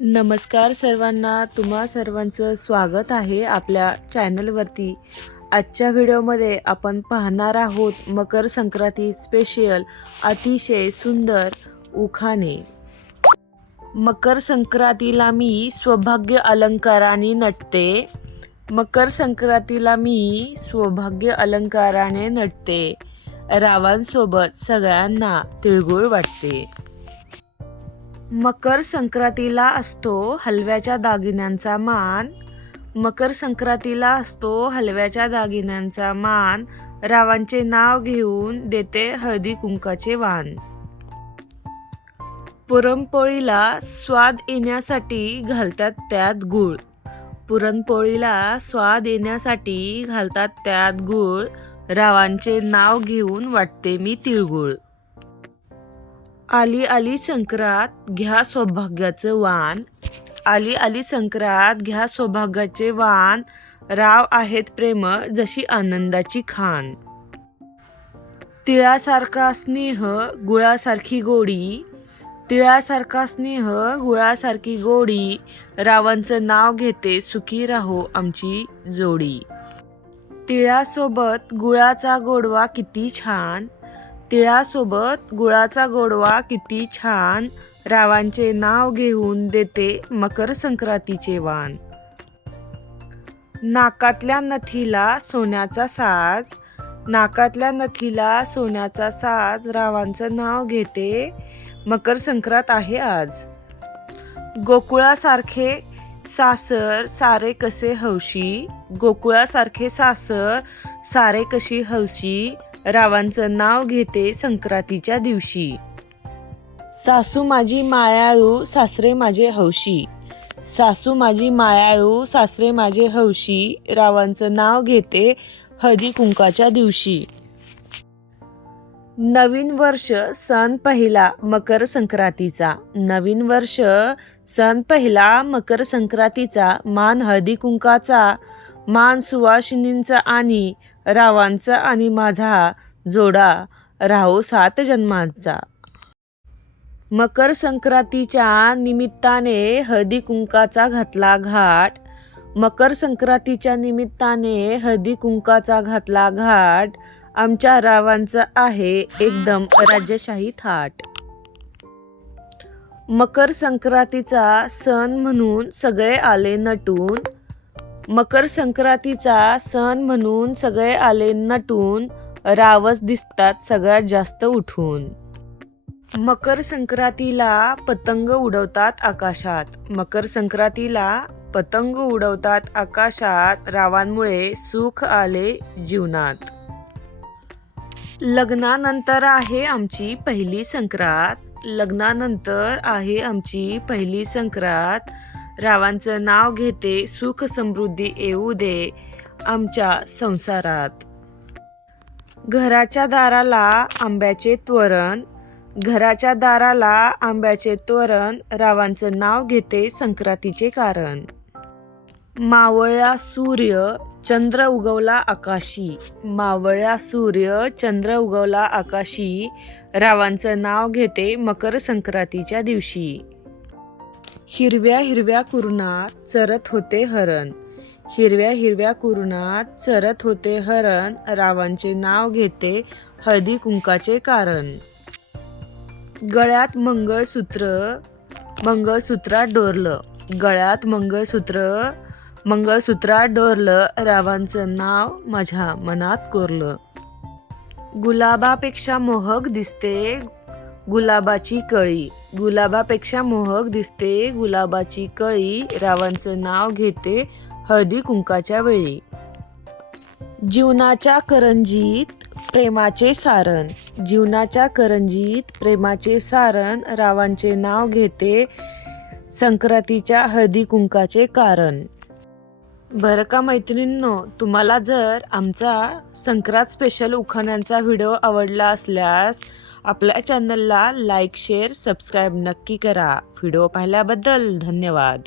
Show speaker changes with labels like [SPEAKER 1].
[SPEAKER 1] नमस्कार सर्वांना तुम्हा सर्वांचं स्वागत आहे आपल्या चॅनलवरती. आजच्या व्हिडिओमध्ये आपण पाहणार आहोत मकर संक्रांती स्पेशल अतिशय सुंदर उखाणे. मकर संक्रांतीला मी सौभाग्य अलंकाराने नटते. मकर संक्रांतीला मी सौभाग्य अलंकाराने नटते. रावांसोबत सगळ्यांना तिळगुळ वाटते. मकर संक्रांतीला असतो हलव्याच्या दागिन्यांचा मान. मकर संक्रांतीला असतो हलव्याच्या दागिन्यांचा मान. रावांचे नाव घेऊन देते हळदी कुंकाचे वाण. पुरणपोळीला स्वाद येण्यासाठी घालतात त्यात गूळ. पुरणपोळीला स्वाद येण्यासाठी घालतात त्यात गूळ. रावांचे नाव घेऊन वाटते मी तिळगुळ. आली आली संक्रात घ्या सौभाग्याचं वाण आली आली संक्रात घ्या सौभाग्याचे वाण राव आहेत प्रेम जशी आनंदाची खान. तिळासारखा स्नेह गुळासारखी गोडी. तिळासारखा स्नेह गुळासारखी गोडी. रावांचं नाव घेते सुखी राहो आमची जोडी. तिळासोबत गुळाचा गोडवा किती छान. तिळासोबत गुळाचा गोडवा किती छान. रावांचे नाव घेऊन देते मकर संक्रांतीचे वाण. नाकातल्या नथीला सोन्याचा साज. नाकातल्या नथीला सोन्याचा साज. रावांचं नाव घेते मकर संक्रांत आहे आज. गोकुळासारखे सासर सारे कसे हौशी? गोकुळासारखे सासर सारे कशी हौशी? रावांचं नाव घेते संक्रांतीच्या दिवशी. सासू माझी मायाळू सासरे माझे हौशी. सासू माझी मायाळू सासरे माझे हौशी रावांचं नाव घेते हळदी कुंकाच्या दिवशी. नवीन वर्ष सण पहिला मकर संक्रांतीचा. नवीन वर्ष सण पहिला मकर संक्रांतीचा. मान हळदी कुंकाचा मान सुवासिनींचा आणि रावांचा आणि माझा जोडा राहो सात जन्मांचा. मकर संक्रांतीच्या निमित्ताने हळदी कुंकाचा घातला घाट. मकर संक्रांतीच्या निमित्ताने हळदी कुंकाचा घातला घाट. आमच्या रावांचा आहे एकदम राज्यशाही थाट. मकर संक्रांतीचा सण म्हणून सगळे आले नटून. मकर संक्रांतीचा सण म्हणून सगळे आले नटून. रावच दिसतात सगळ्यात जास्त उठून. मकर संक्रांतीला पतंग उडवतात आकाशात. मकर संक्रांतीला पतंग उडवतात आकाशात रावांमुळे सुख आले जीवनात. लग्नानंतर आहे आमची पहिली संक्रांत. लग्नानंतर आहे आमची पहिली संक्रांत. रावांचं नाव घेते सुख समृद्धी येऊ दे आमच्या संसारात. घराच्या दाराला आंब्याचे त्वरण घराच्या दाराला आंब्याचे त्वरण रावांचं नाव घेते संक्रांतीचे कारण. मावळ्या सूर्य चंद्र उगवला आकाशी. मावळ्या सूर्य चंद्र उगवला आकाशी रावांचं नाव घेते मकर संक्रांतीच्या दिवशी. हिरव्या हिरव्या कुरणात चरत होते हरण. हिरव्या हिरव्या कुरणात चरत होते हरण. रावांचे नाव घेते हळदी कुंकाचे कारण. गळ्यात मंगळसूत्र मंगळसूत्रात डोरलं. गळ्यात मंगळसूत्र मंगळसूत्रात डोरलं. रावांचं नाव माझ्या मनात कोरलं. गुलाबापेक्षा मोहक दिसते गुलाबाची कळी. गुलाबापेक्षा मोहक दिसते गुलाबाची कळी. रावांचं नाव घेते हळदी कुंकाच्या वेळी. जीवनाच्या करंजीत प्रेमाचे सारण. जीवनाच्या करंजीत प्रेमाचे सारण रावांचे नाव घेते संक्रांतीच्या हळदी कुंकाचे कारण. बरं का मैत्रिणींनो तुम्हाला जर आमचा संक्रांत स्पेशल उखाण्यांचा व्हिडिओ आवडला असल्यास आपल्या चॅनलला लाईक शेअर सबस्क्राईब नक्की करा. व्हिडिओ पाहिल्याबद्दल धन्यवाद.